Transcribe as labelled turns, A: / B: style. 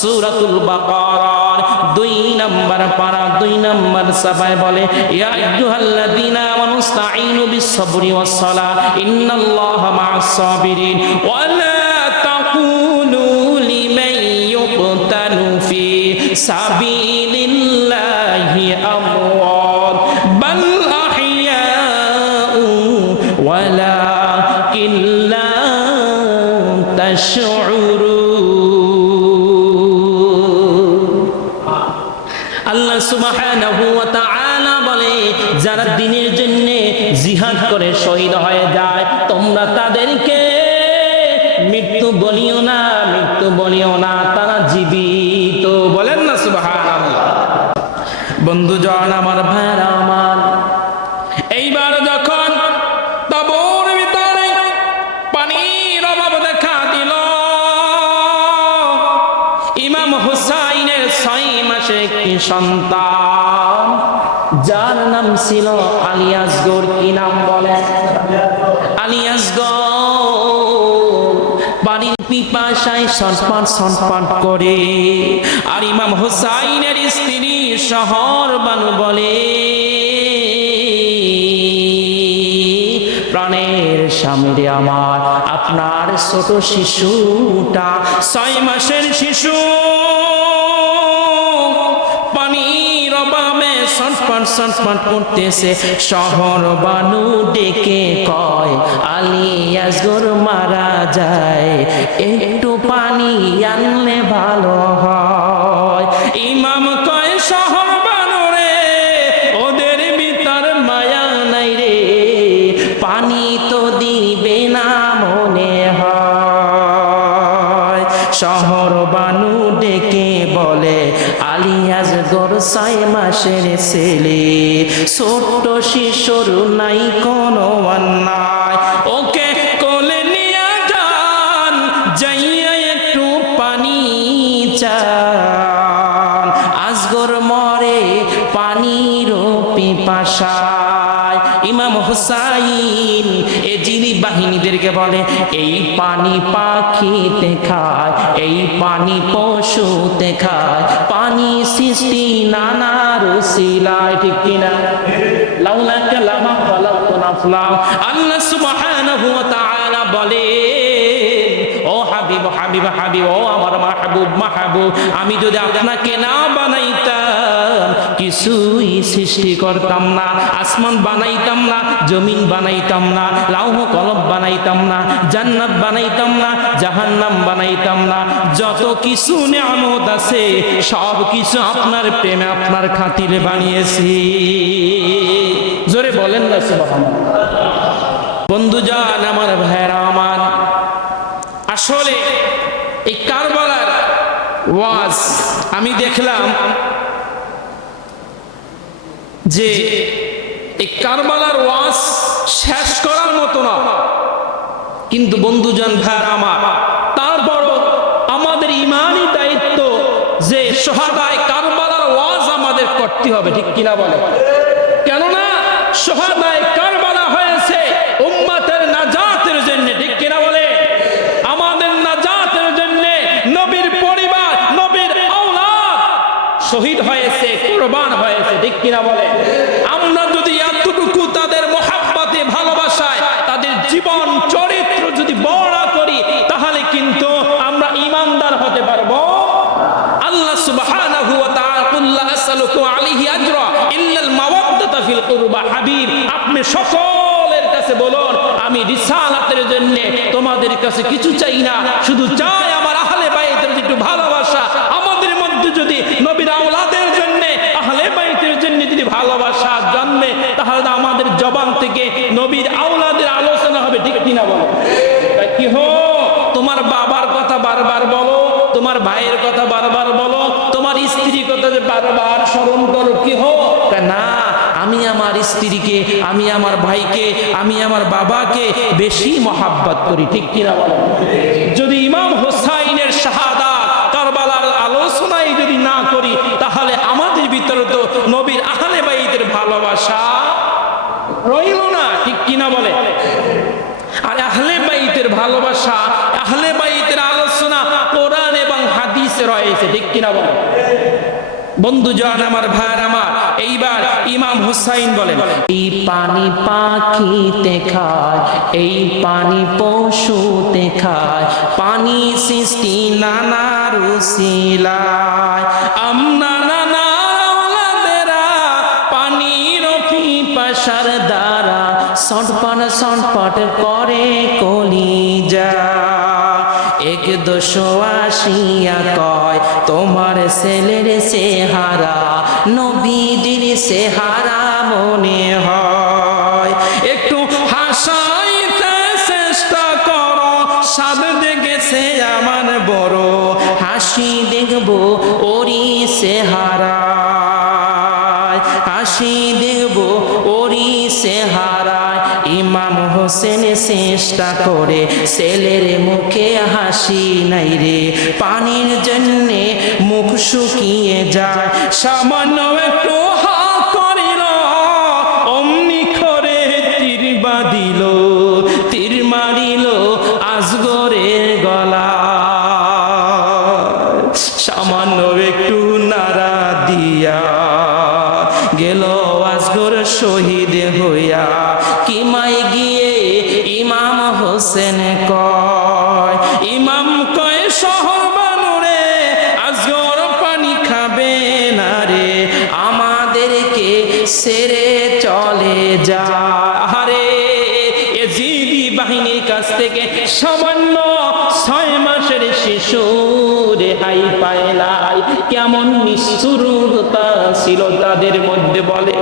A: সূরাতুল বাকারার দুই নাম্বার পারা, দুই নাম্বার সাফায় বলে, ইয়া আইয়ুহাল্লাযীনা আমানু ইসতাঈনু বিস-সাবরি ওয়াস-সালাহ ইন্নাল্লাহা মা'আস সাবিরিন ওয়া লা তাকুলু লিমান ইউকতালু ফি সাবিলিল্লাহি আমওয়াত, বাল আহইয়াউ ওয়ালাকিন লা তাশউরুন বলে, যারা দিনের জন্য জিহাদ করে শহীদ হয়ে যায়, তোমরা তাদেরকে মৃত্যু বলিও না, মৃত্যু বলিও না, তারা জীবিত। বলেন না সুবহানাল্লাহ। বন্ধুজন আমার ভাইরা আমার। এইবার যখন পানির অভাব দেখা দিল, ইমাম হুসাইনের ছয় মাসে একটি সন্তান, যার নাম ছিল আলিয়াসগর কি নাম বলে? আলিয়াসগর আর হুসাইনের স্ত্রী শহর বলে, প্রাণের স্বামীরে আমার, আপনার ছোট শিশুটা ছয় মাসের শিশু। সটপট পাঠ করতেছে শহর বানু ডেকে কয় আলিয়াসগর মারা যায়, একটু পানি আনলে ভালো হয়। ইমাম কয়, শহর বানু রে, ওদের ভিতর মায়া নাই রে, পানি ছয় মাসের ছেলে। ছোট্ট শিশুর নাই কোনো অন্যায়। ওকে কোলে নিয়ে যান, যাইয়া একটু পানি চান। আজগর মরে পানির পিপাসায়। ইমাম হুসাইন, এ জিবি বাহিনীদেরকে বলে, এই পানি পাখিতে খায়, এই পানি পশুতে খায় পানি সৃষ্টি নানার শিলায় ঠিক কিনা? লাউলা কালামা খালাকতুল আফলাক আল্লাহ সুবহানাহু ওয়া তাআলা বলে, ও হাবিব হাবিব হাবিব, ও আমার মাহবুব মাহবুব, আমি যদি আপনাকে না বানাইতাম কিছুই সৃষ্টি করতাম না, আসমান বানাইতাম না, জমিন বানাইতাম না লাউহ কলব বানাইতাম না, জান্নাত বানাইতাম না, জাহান্নাম বানাইতাম না। যত কিছু নিয়ামত আছে, সব কিছু আপনার প্রেমে আপনার খাতিরে বানিয়েছি। জোরে বলেন না বন্ধু যান আমার ভাইরা আমার। আসলে এই কারবালার ওয়াজ আমি দেখলাম যে এই কারবালার ওয়াজ শেষ করার মতো না। কিন্তু বন্ধুজন ভাই আমার, তারপরও আমাদের ইমানই দায়িত্ব যে সোহাদায় কারবালার ওয়াজ আমাদের করতে হবে, ঠিক কিনা বলে কেননা সোহাদায় কারবালা হয়েছে উম্মাতের নাজাতের জন্য ঠিক কিনা বলে আমাদের নাজাতের জন্য নবীর পরিবার নবীর আওলাদ শহীদ হয়েছে কোরবান হয়েছে ঠিক কিনা বলে? আমরা যদি এতটুকু তাদের মহাব্বাতে ভালোবাসায়, তাদের জীবন চরিত্র যদি বড়া করি, তাহলে কিন্তু আমরা ইমানদার হতে পারব। আল্লাহ সুবহানাহু ওয়া তাআলা আলাইহি আজরা ইল্লাল মাওয়াদ্দাতা ফিল কুরবা। হাবিব, আপনি সকলের কাছে বলুন, আমি রিসালাতের জন্য তোমাদের কাছে কিছু চাই না, শুধু চাই আমার আহলে বাইতের একটু ভালোবাসা আমাদের মধ্যে যদি নবীর আওলাদের জন্য আহলে বাইতের জন্য যদি ভালোবাসা জন্মে তাহলে তো আমাদের জবান থেকে নবীর আওলাদের আলোচনা হবে ঠিক কিনা বলো তাই কি হো তোমার বাবার কথা বারবার বলো তোমার ভাইয়ের কথা বারবার বলো, তোমার স্ত্রীর কথা যে বারবার স্মরণ করো, কি হো? তা না, আমি আমার স্ত্রীকে, আমি আমার ভাইকে, আমি আমার বাবাকে বেশি মহাব্বত করি, ঠিক কিনা বলো? যদি ইমাম হোসাইনের শাহাদা কারবালার আলোচনাই যদি না করি, তাহলে আমাদের ভিতরে তো নবীর আহলে বাইদের ভালোবাসা রইল না, ঠিক কিনা বলে? আর আহলে বাইতের ভালোবাসা, আহলে বাইতের আলোচনা কোরআন এবং হাদিসে রয়ে হয়েছে ঠিক কিনা আমার আমার এইবার ইমাম হুসাইন এই পানি পাখিতে খায়, এই পানি পশুতে খায়, পানি সৃষ্টি নানা রুসিলায় আমনা নানা পানির পিপাসার দ্বারা সটপট সটপট করে কলিজা এক আসিয়া কয়। তোমার ছেলের সেহারা নবীজির সেহারা মনে হয়। একটু হাসাইতে চেষ্টা করো সাদ দেখেছে আমার বড়। হাসি দেখব ওরি সেহারা হোসেন চেষ্টা করে। ছেলের মুখে হাসি নাই রে। পানির জন্যে মুখ শুকিয়ে যায়। সামান্য একটু হা করিল অমনি করে তীর বাঁধিল। তীর মারিল। আজগরের গলা হোসেন কয়, ইমাম কয়, শহর বানুরে আজগর পানি খাবে না রে, আমাদেরকে সেরে চলে যা। আরে এজিদি বাহিনীর কাছ থেকে সামান্য ছয় মাসের শিশু রেহাই পায়লাই, কেমন নিষ্ঠুরতা ছিল তাদের মধ্যে বলে।